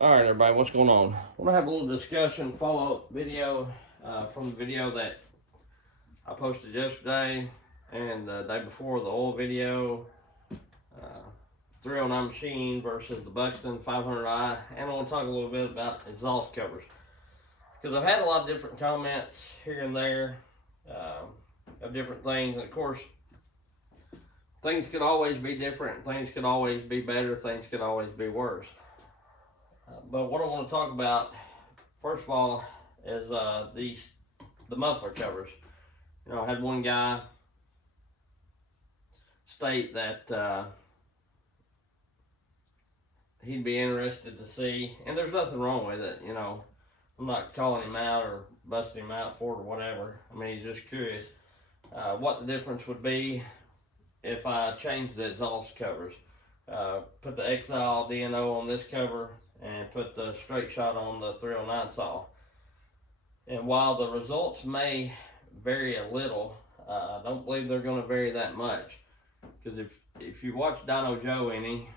Alright everybody, what's going on? I want to have a little discussion, follow-up video from the video that I posted yesterday and the day before, the oil video, 309 machine versus the Buxton 500i, and I want to talk a little bit about exhaust covers. Because I've had a lot of different comments here and there of different things, and of course, things could always be different, things could always be better, things could always be worse. But what I want to talk about, first of all, is the muffler covers. You know, I had one guy state that he'd be interested to see, and there's nothing wrong with it. You know, I'm not calling him out or busting him out for it or whatever. I mean, he's just curious what the difference would be if I changed the exhaust covers. Put the Exile DNO on this cover and put the straight shot on the 309 saw. And while the results may vary a little, I don't believe they're going to vary that much. Because if you watch Dyno Joe any,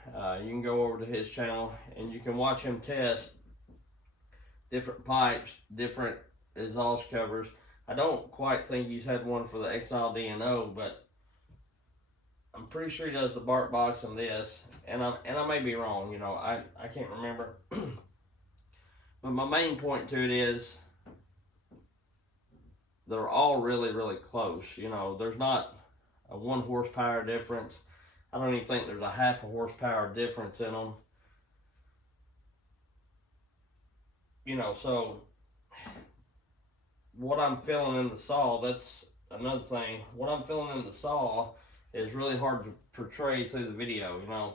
you can go over to his channel and you can watch him test different pipes, different exhaust covers. I don't quite think he's had one for the Exile DNO, but I'm pretty sure he does the bark box and this, and I may be wrong. You know, I can't remember. But my main point to it is they're all really close. You know, there's not a 1 horsepower difference. I don't even think there's a half a horsepower difference in them. You know, so what I'm feeling in the saw, that's another thing. What I'm feeling in the saw is really hard to portray through the video. You know,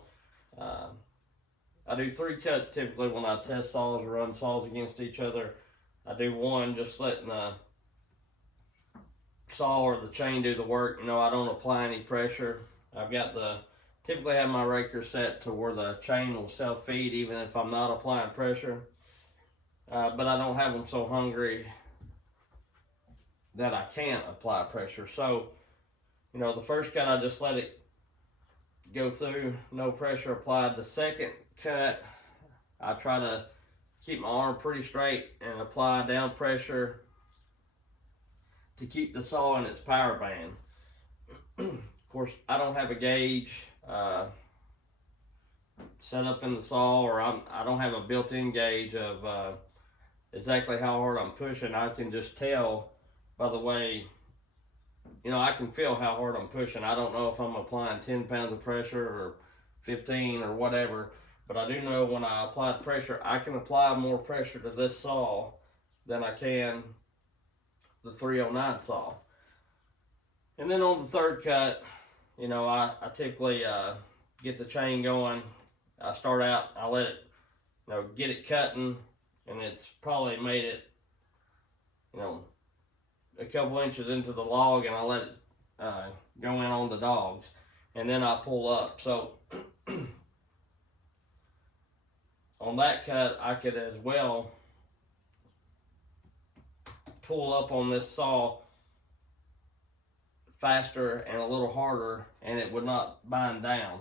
I do 3 cuts typically when I test saws or run saws against each other. I do 1 just letting the saw or the chain do the work. You know, I don't apply any pressure. I've got typically have my raker set to where the chain will self-feed even if I'm not applying pressure. But I don't have them so hungry that I can't apply pressure. So, you know, the first cut I just let it go through, no pressure applied. The second cut, I try to keep my arm pretty straight and apply down pressure to keep the saw in its power band. Of course, I don't have a gauge set up in the saw, or I don't have a built-in gauge of exactly how hard I'm pushing. I can just tell by the way, you know, I can feel how hard I'm pushing. I don't know if I'm applying 10 pounds of pressure or 15 or whatever, but I do know when I apply pressure, I can apply more pressure to this saw than I can the 309 saw. And then on the third cut, you know, I typically get the chain going. I start out, I let it, you know, get it cutting, and it's probably made it, you know, a couple inches into the log, and I let it go in on the dogs, and then I pull up. So on that cut, I could as well pull up on this saw faster and a little harder, and it would not bind down.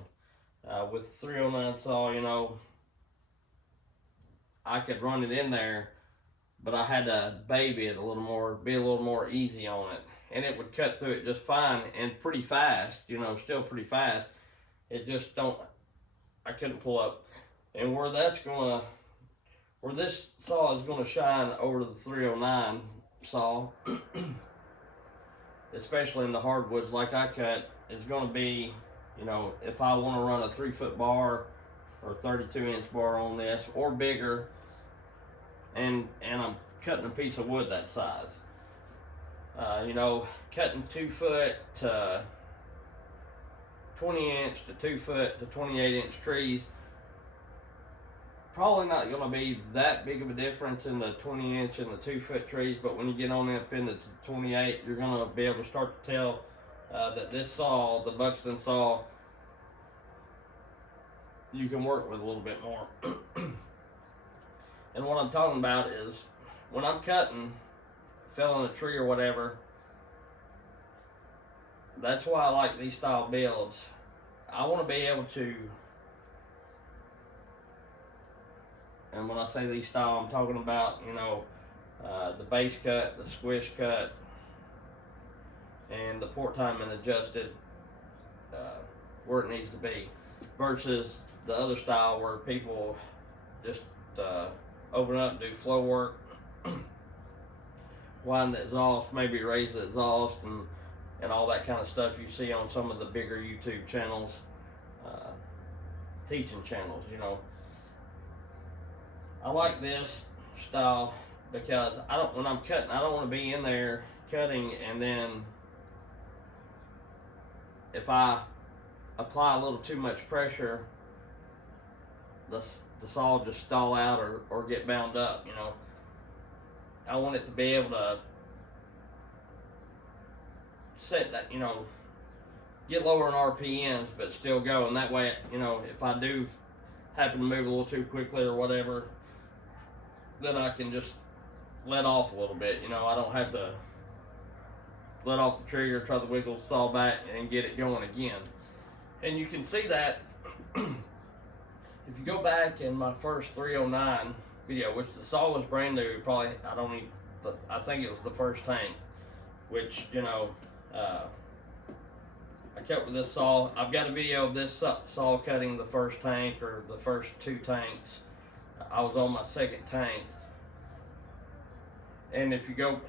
With 309 saw, you know, I could run it in there, but I had to baby it a little more, be a little more easy on it, and it would cut through it just fine and pretty fast. You know, still pretty fast. It just I couldn't pull up, and where this saw is gonna shine over the 309 saw, especially in the hardwoods like I cut, is gonna be, you know, if I want to run a 3-foot bar or 32-inch bar on this or bigger, and I'm cutting a piece of wood that size. You know, cutting 2-foot to 20-inch to 2-foot to 28-inch trees, probably not going to be that big of a difference in the 20-inch and the 2-foot trees, but when you get on up into the 28, you're going to be able to start to tell that this saw, the Buxton saw, you can work with a little bit more. And what I'm talking about is when I'm cutting, felling a tree or whatever, that's why I like these style builds. I want to be able to and when I say these style, I'm talking about, you know, the base cut, the squish cut, and the port timing adjusted where it needs to be, versus the other style where people just open up, do flow work, widen the exhaust, maybe raise the exhaust, and all that kind of stuff you see on some of the bigger YouTube channels, teaching channels, you know. I like this style because when I'm cutting, I don't want to be in there cutting and then if I apply a little too much pressure, the saw just stall out or get bound up, you know. I want it to be able to set that, you know, get lower in RPMs but still go, and that way, you know, if I do happen to move a little too quickly or whatever, then I can just let off a little bit, you know. I don't have to let off the trigger, try to wiggle the saw back and get it going again. And you can see that if you go back in my first 309 video, which the saw was brand new, probably, I think it was the first tank, which, you know, I cut with this saw. I've got a video of this saw cutting the first tank or the first 2 tanks. I was on my second tank. And if you go,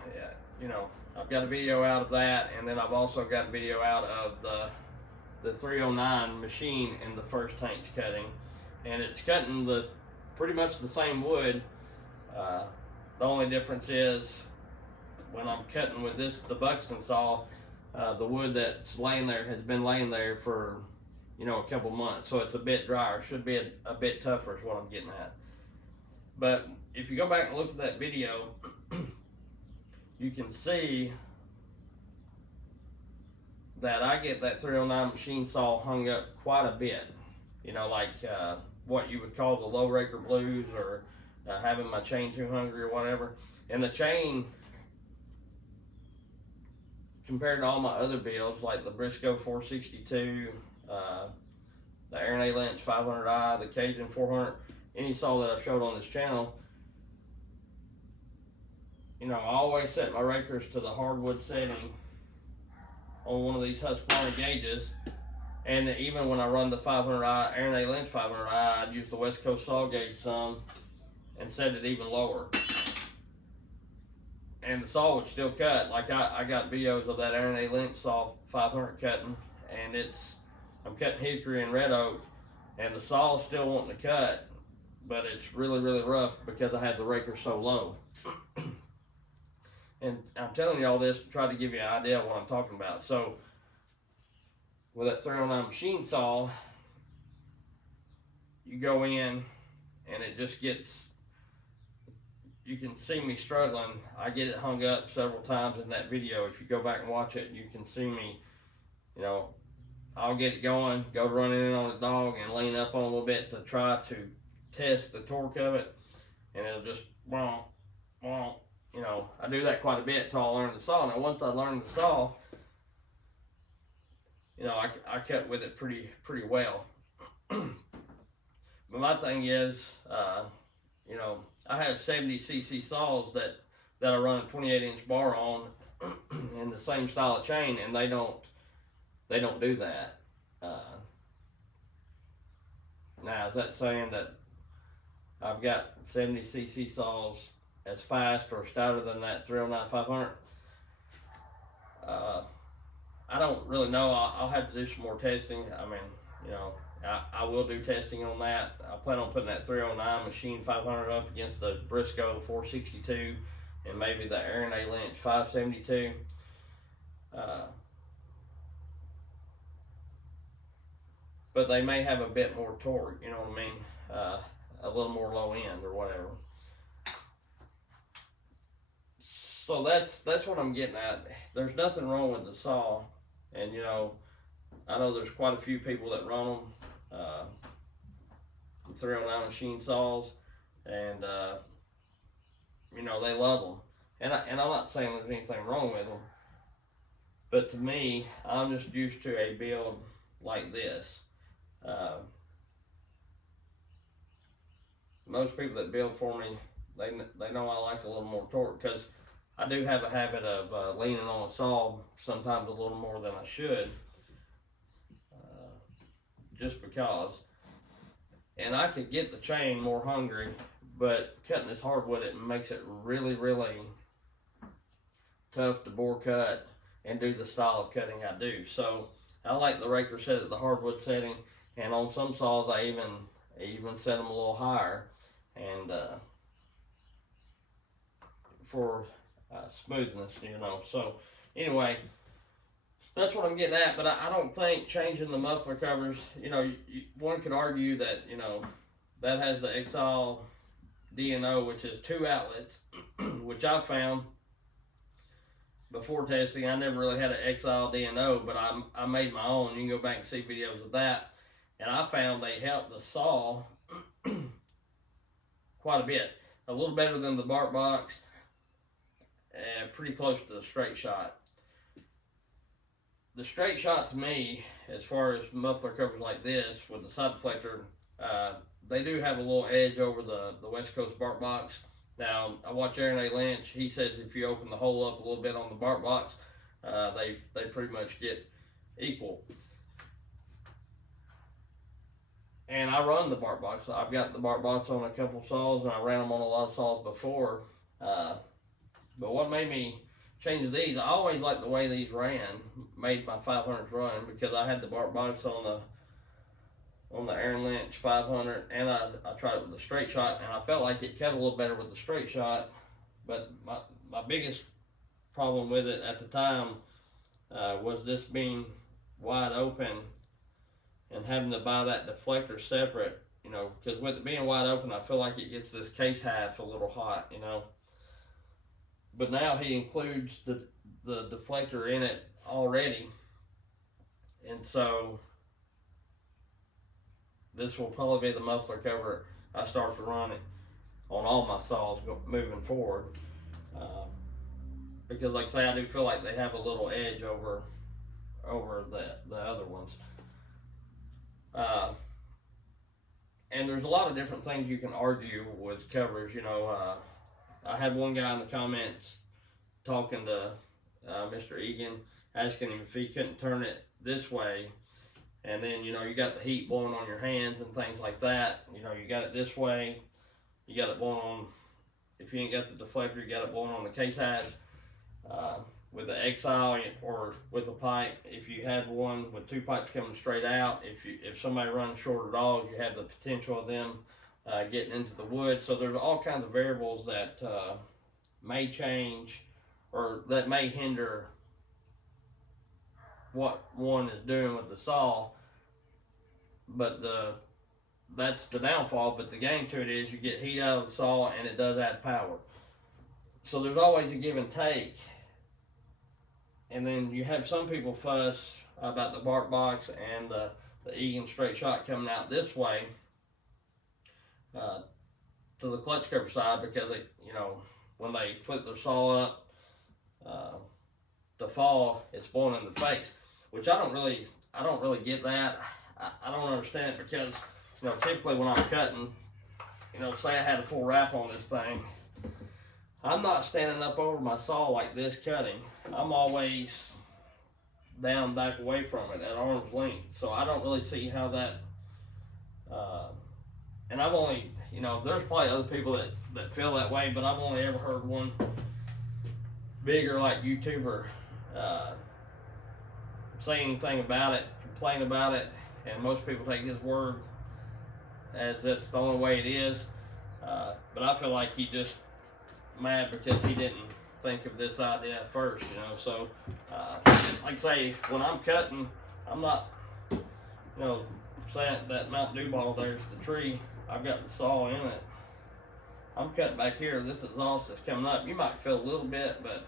you know, I've got a video out of that, and then I've also got a video out of the 309 machine and the first tank's cutting. And it's cutting pretty much the same wood. The only difference is when I'm cutting with the Buxton saw, the wood that's laying there has been laying there for, you know, a couple months, so it's a bit drier. Should be a bit tougher is what I'm getting at. But if you go back and look at that video, you can see that I get that 309 machine saw hung up quite a bit. You know, like what you would call the low raker blues, or having my chain too hungry or whatever. And the chain, compared to all my other builds, like the Briscoe 462, the Aaron A. Lynch 500i, the Cajun 400, any saw that I've showed on this channel, you know, I always set my rakers to the hardwood setting on one of these Husqvarna gauges. And even when I run the 500i, Aaron A. Lynch 500i, I'd use the West Coast saw gauge some and set it even lower. And the saw would still cut. Like I got videos of that Aaron A. Lynch saw 500 cutting, and I'm cutting hickory and red oak, and the saw's still wanting to cut, but it's really, really rough because I have the raker so low. And I'm telling you all this to try to give you an idea of what I'm talking about. So with that 309 machine saw, you go in and it just gets, you can see me struggling. I get it hung up several times in that video. If you go back and watch it, you can see me, you know, I'll get it going, go running in on the dog and lean up on a little bit to try to test the torque of it, and it'll just womp, womp. You know, I do that quite a bit till I learn the saw. Now, once I learn the saw, you know, I cut with it pretty well. But my thing is, you know, I have 70cc saws that I run a 28-inch bar on in the same style of chain, and they don't do that. Now, is that saying that I've got 70cc saws as fast or stouter than that 309 500? I don't really know. I'll have to do some more testing. I mean, you know, I will do testing on that. I plan on putting that 309 machine 500 up against the Briscoe 462 and maybe the Aaron A. Lynch 572. But they may have a bit more torque, you know what I mean? A little more low end or whatever. So that's what I'm getting at. There's nothing wrong with the saw, and you know, I know there's quite a few people that run them, the 309 machine saws, and you know, they love them. And I'm not saying there's anything wrong with them, but to me, I'm just used to a build like this. most people that build for me, they know I like a little more torque, because I do have a habit of leaning on a saw sometimes a little more than I should, just because. And I could get the chain more hungry, but cutting this hardwood, it makes it really, really tough to bore cut and do the style of cutting I do. So I like the raker set at the hardwood setting, and on some saws I even set them a little higher, and for smoothness, you know. So anyway, that's what I'm getting at. But I don't think changing the muffler covers, you know, one could argue that, you know, that has the Exile DNO, which is 2 outlets, which I found before testing. I never really had an Exile DNO, but I made my own. You can go back and see videos of that, and I found they help the saw quite a bit. A little better than the bark box, pretty close to the straight shot. The straight shot, to me, as far as muffler covers like this with the side deflector, they do have a little edge over the West Coast bark box. Now, I watch Aaron A. Lynch. He says if you open the hole up a little bit on the bark box, they pretty much get equal. And I run the bark box. I've got the bark box on a couple saws, and I ran them on a lot of saws before. But what made me change these, I always liked the way these made my 500s run, because I had the bark box on the Aaron Lynch 500, and I tried it with the straight shot, and I felt like it cut a little better with the straight shot. But my biggest problem with it at the time was this being wide open and having to buy that deflector separate, you know, because with it being wide open, I feel like it gets this case half a little hot, you know. But now he includes the deflector in it already, and so this will probably be the muffler cover I start to run it on all my saws moving forward, because like I say, I do feel like they have a little edge over the other ones. And there's a lot of different things you can argue with covers, you know. I had one guy in the comments talking to Mr. Egan, asking him if he couldn't turn it this way, and then, you know, you got the heat blowing on your hands and things like that. You know, you got it this way, you got it blowing on, if you ain't got the deflector, you got it blowing on the case halves. With the Exile or with a pipe, if you had one with 2 pipes coming straight out, if somebody runs shorter dogs, you have the potential of them getting into the wood. So there's all kinds of variables that may change or that may hinder what one is doing with the saw. But that's the downfall. But the gain to it is you get heat out of the saw, and it does add power. So there's always a give and take. And then you have some people fuss about the bark box and the Egan straight shot coming out this way to the clutch cover side, because it, you know, when they flip their saw up to fall, it's blowing in the face, which I don't really get that. I don't understand it, because, you know, typically when I'm cutting, you know, say I had a full wrap on this thing, I'm not standing up over my saw like this cutting. I'm always down back away from it at arm's length. So I don't really see how that, and I've only, you know, there's probably other people that feel that way, but I've only ever heard one bigger like YouTuber say anything about it, complain about it, and most people take his word as that's the only way it is. But I feel like he just mad because he didn't think of this idea first, you know. So like I say, when I'm cutting, I'm not, you know, saying that Mountain Dew bottle there's the tree, I've got the saw in it, I'm cutting back here, this exhaust is coming up. You might feel a little bit, but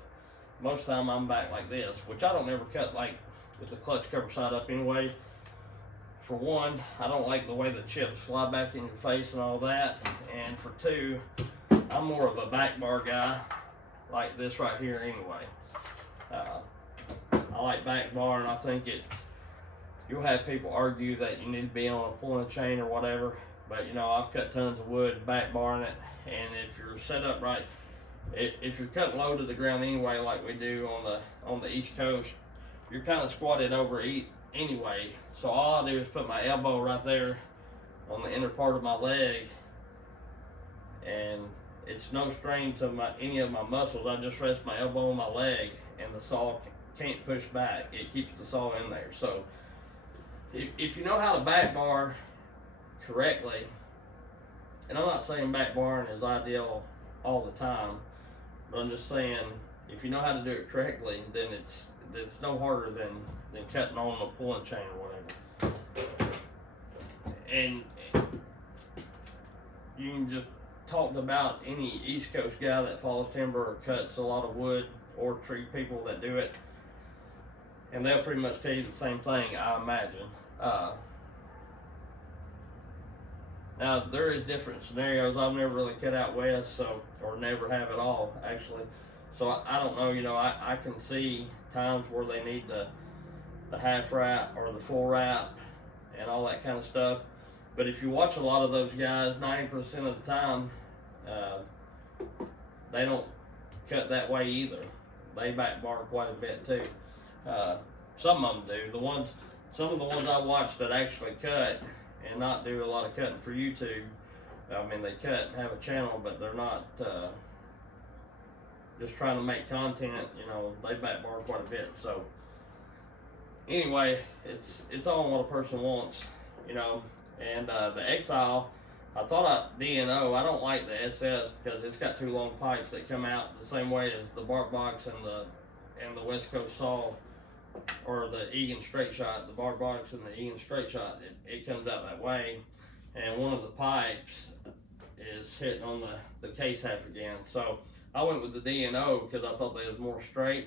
most of the time I'm back like this, which I don't ever cut like with the clutch cover side up anyway. For one, I don't like the way the chips fly back in your face and all that, and for two, I'm more of a back bar guy like this right here anyway. I like back bar, and I think you'll have people argue that you need to be on a pulling chain or whatever. But you know, I've cut tons of wood back barring it, and if you're set up right, if you're cutting low to the ground anyway, like we do on the East Coast, you're kind of squatted over anyway. So all I do is put my elbow right there on the inner part of my leg, and it's no strain to any of my muscles. I just rest my elbow on my leg, and the saw can't push back. It keeps the saw in there. So if you know how to back bar correctly, and I'm not saying back barring is ideal all the time, but I'm just saying if you know how to do it correctly, then it's no harder than cutting on a pulling chain or whatever. And you can just talk about any East Coast guy that falls timber or cuts a lot of wood, or tree people that do it, and they'll pretty much tell you the same thing, I imagine. Now there is different scenarios. I've never really cut out west, or never have at all actually. So I don't know. You know, I can see times where they need the half wrap or the full wrap and all that kind of stuff. But if you watch a lot of those guys, 90% of the time, they don't cut that way either. They back bar quite a bit too. Some of them do. Some of the ones I watch that actually cut and not do a lot of cutting for YouTube. I mean, they cut and have a channel, but they're not just trying to make content. You know, they back bar quite a bit. So anyway, it's all what a person wants, you know. And the Exile, I thought DNO. I don't like the SS because it's got two long pipes that come out the same way as the bark box and the West Coast saw, or the Egan straight shot. The bark box and the Egan straight shot, it comes out that way, and one of the pipes is hitting on the case half again. So I went with the DNO because I thought they was more straight,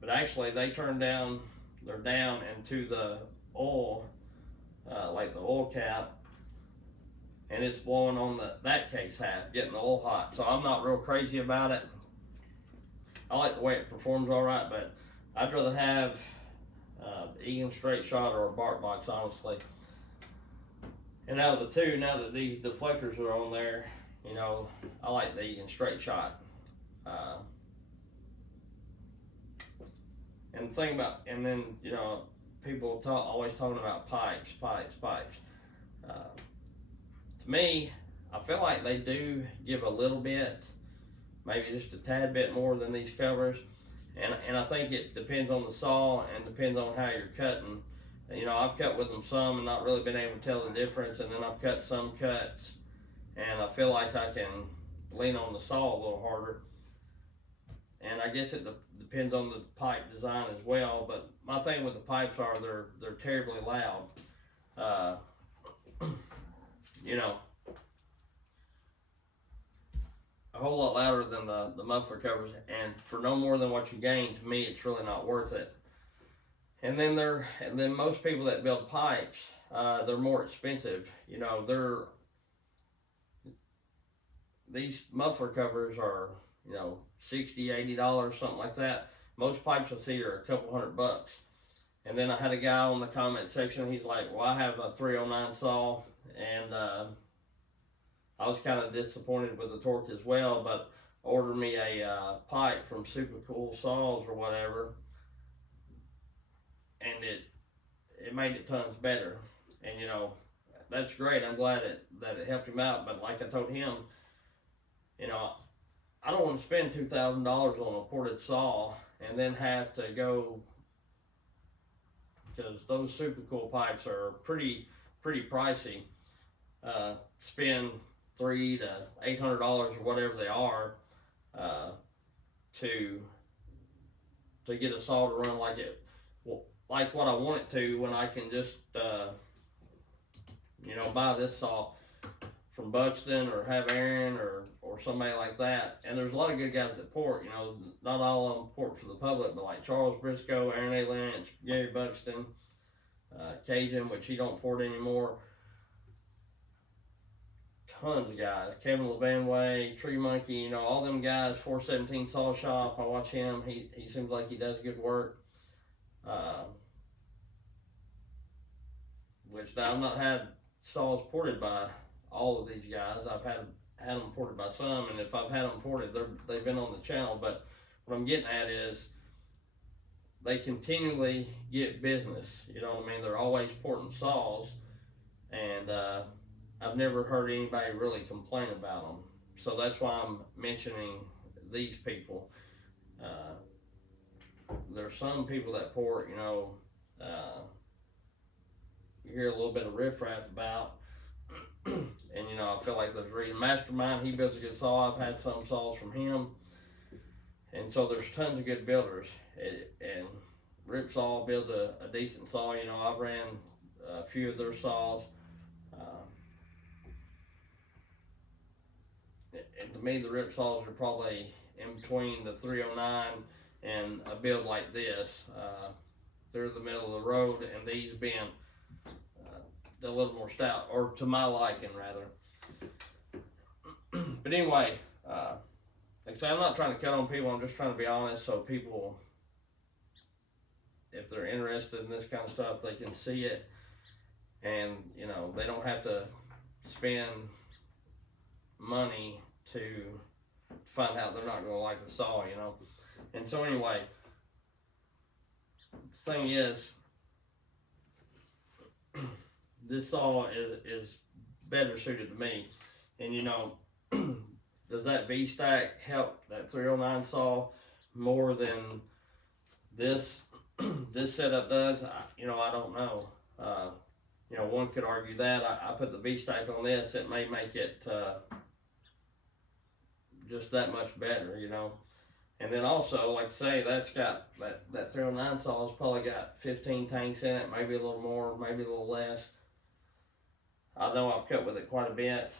but actually they're down into the oil, like the oil cap, and it's blowing on that case half, getting the oil hot. So I'm not real crazy about it. I like the way it performs all right, but I'd rather have the Egan straight shot or a bark box, honestly. And out of the two, now that these deflectors are on there, you know, I like the Egan straight shot. And the thing about, and then, you know, people always talking about pipes. To me, I feel like they do give a little bit, maybe just a tad bit more than these covers. And I think it depends on the saw and depends on how you're cutting. You know, I've cut with them some and not really been able to tell the difference, and then I've cut some cuts and I feel like I can lean on the saw a little harder. And I guess it depends on the pipe design as well. But my thing with the pipes are they're terribly loud. You know, a whole lot louder than the muffler covers, and for no more than what you gain, to me, it's really not worth it. And then most people that build pipes, they're more expensive. You know, these muffler covers are, you know, $60, $80, something like that. Most pipes I see are a couple $100. And then I had a guy on the comment section, he's like, well, I have a 309 saw, and I was kind of disappointed with the torque as well, but ordered me a pipe from Super Cool Saws or whatever, and it made it tons better. And you know, that's great. I'm glad that it helped him out. But like I told him, you know, I don't want to spend $2,000 on a ported saw and then have to go, because those Super Cool pipes are pretty pricey. Spend $300 to $800 or whatever they are to get a saw to run like what I want it to, when I can just you know, buy this saw from Buxton or have Aaron or somebody like that. And there's a lot of good guys that port. You know, not all of them port for the public, but like Charles Briscoe, Aaron A. Lynch, Gary Buxton, Cajun, which he don't port anymore. Tons of guys. Kevin Levanway, Tree Monkey, you know, all them guys. 417 Saw Shop. I watch him. He seems like he does good work. Which now I've not had saws ported by all of these guys. I've had them ported by some, and if I've had them ported, they've been on the channel. But what I'm getting at is they continually get business. You know what I mean? They're always porting saws, and I've never heard anybody really complain about them. So that's why I'm mentioning these people. There's some people that port, you know, you hear a little bit of riffraff about, and you know, I feel like there's a reason. Mastermind, he builds a good saw. I've had some saws from him, and so there's tons of good builders. And Ripsaw builds a decent saw. You know, I've ran a few of their saws. And to me, the Ripsaws are probably in between the 309 and a build like this. They're in the middle of the road, and these being a little more stout, or to my liking, rather. But anyway, like I say, I'm not trying to cut on people. I'm just trying to be honest, so people, if they're interested in this kind of stuff, they can see it, and you know, they don't have to spend money to find out they're not going to like a saw, you know. And so anyway, the thing is, this saw is better suited to me. And you know, does that V-stack help that 309 saw more than this this setup does? You know, I don't know. You know, one could argue that. I put the V-stack on this, it may make it just that much better, you know. And then also, like I say, that's got that 309 saw's probably got 15 tanks in it, maybe a little more, maybe a little less. I know I've cut with it quite a bit,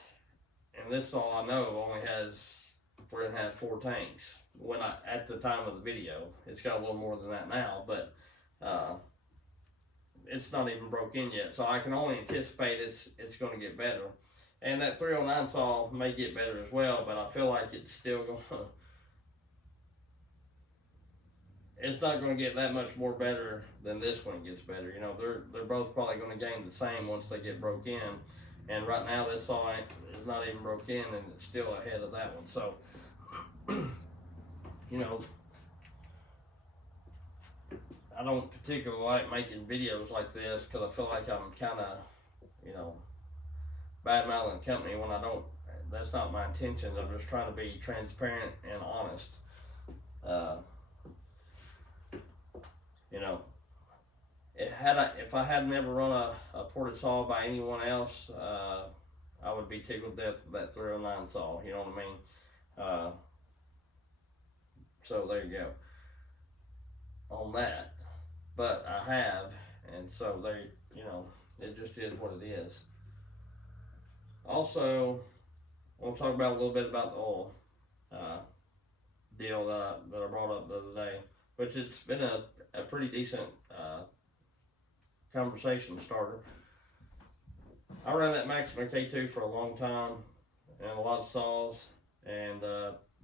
and this saw I know only has 3.5, 4 tanks. When at the time of the video, it's got a little more than that now, but it's not even broke in yet, so I can only anticipate it's going to get better. And that 309 saw may get better as well, but I feel like it's still going to. It's not going to get that much more better than this one gets better. You know, they're both probably going to gain the same once they get broke in. And right now this saw is not even broke in, and it's still ahead of that one. So, you know, I don't particularly like making videos like this because I feel like I'm kind of, you know, bad-mouthing the company when I don't. That's not my intention. I'm just trying to be transparent and honest. You know, if I had never run a ported saw by anyone else, I would be tickled death with that 309 saw. You know what I mean? So there you go on that. But I have, and so there, you know, it just is what it is. Also, I want to talk about a little bit about the oil deal that I brought up the other day, which has been a pretty decent conversation starter. I ran that Maxima K2 for a long time and a lot of saws, and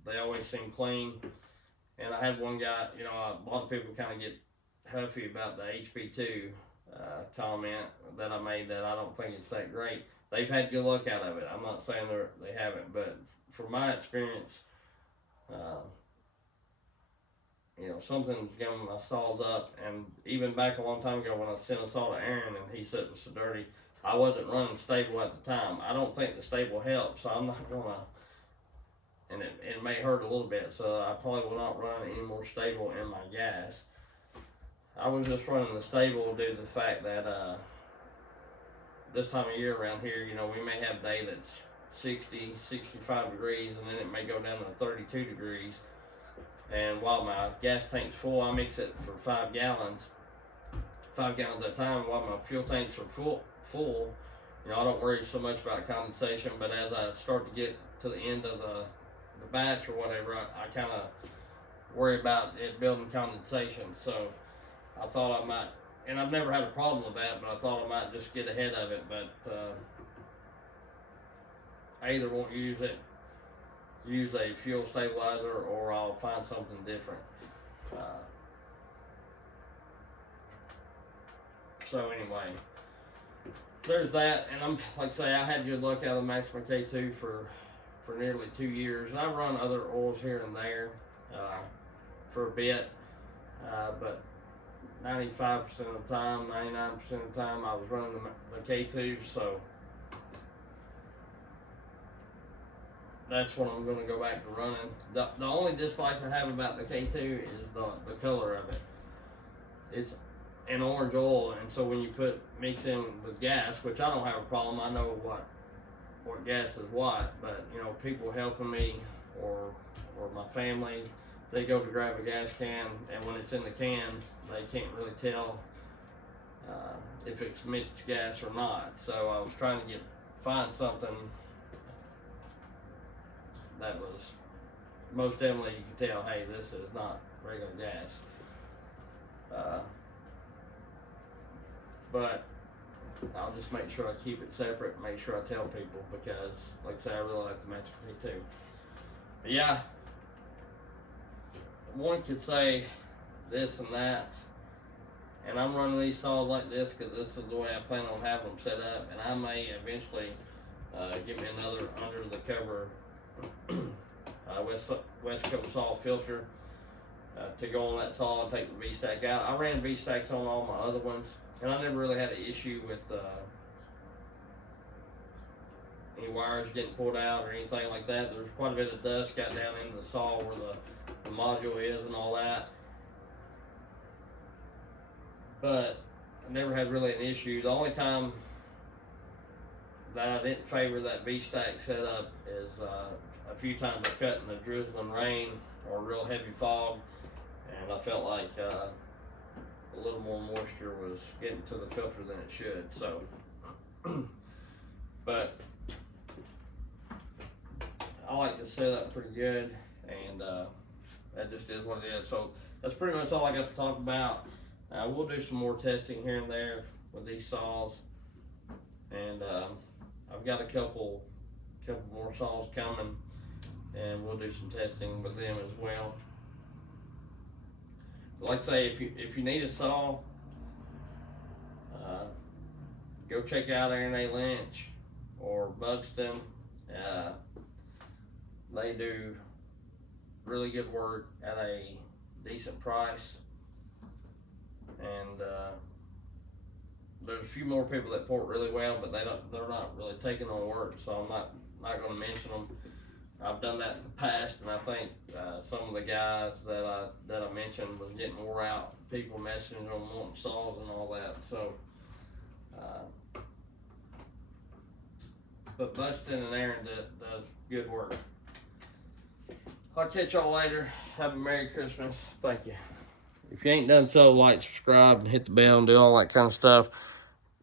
they always seem clean. And I had one guy, you know, a lot of people kind of get huffy about the HP2 comment that I made, that I don't think it's that great. They've had good luck out of it. I'm not saying they haven't, but from my experience, you know, something's giving my saws up. And even back a long time ago when I sent a saw to Aaron and he said it was so dirty, I wasn't running stable at the time. I don't think the stable helps, so I'm not gonna, and it may hurt a little bit, so I probably will not run any more stable in my gas. I was just running the stable due to the fact that this time of year around here, you know, we may have a day that's 60, 65 degrees, and then it may go down to 32 degrees. And while my gas tank's full, I mix it for 5 gallons at a time. While my fuel tanks are full, you know, I don't worry so much about condensation. But as I start to get to the end of the batch or whatever, I kind of worry about it building condensation. So I thought I might, and I've never had a problem with that, but I thought I might just get ahead of it. But I either won't use a fuel stabilizer, or I'll find something different. So anyway, there's that. And I'm like I say, I had good luck out of the Maxima K2 for nearly 2 years, and I run other oils here and there for a bit, but 95% of the time, 99% of the time, I was running the K2, so that's what I'm going to go back to running. The only dislike I have about the K2 is the color of it. It's an orange oil, and so when you mix in with gas, which I don't have a problem, I know what gas is what, but you know, people helping me or my family, they go to grab a gas can, and when it's in the can, they can't really tell if it's mixed gas or not. So I was trying to find something that was most definitely you can tell, hey, this is not regular gas. But I'll just make sure I keep it separate and make sure I tell people, because like I say, I really like the Maxima K2. But yeah, one could say this and that, and I'm running these saws like this because this is the way I plan on having them set up, and I may eventually get me another under the cover West Coast saw filter to go on that saw and take the V-stack out. I ran V-stacks on all my other ones, and I never really had an issue with any wires getting pulled out or anything like that. There was quite a bit of dust got down into the saw where the module is and all that, but I never had really an issue. The only time that I didn't favor that V-stack setup is a few times I cut in the drizzling rain or real heavy fog, and I felt like a little more moisture was getting to the filter than it should. So, but I like the setup pretty good, and that just is what it is. So that's pretty much all I got to talk about. We'll do some more testing here and there with these saws, and I've got a couple more saws coming, and we'll do some testing with them as well. Like I say, if you need a saw, go check out A&A Lynch or Buxton. They do really good work at a decent price, and there's a few more people that port really well, but they're not really taking on work, so I'm not going to mention them. I've done that in the past, and I think some of the guys that I mentioned was getting wore out. People messaging them wanting saws and all that. So, but Buxton and Aaron does good work. I'll catch y'all later. Have a Merry Christmas. Thank you. If you ain't done so, like, subscribe, and hit the bell, and do all that kind of stuff.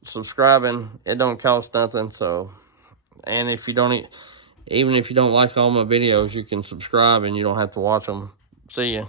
Subscribing, it don't cost nothing. So, and if you don't, even if you don't like all my videos, you can subscribe and you don't have to watch them. See ya.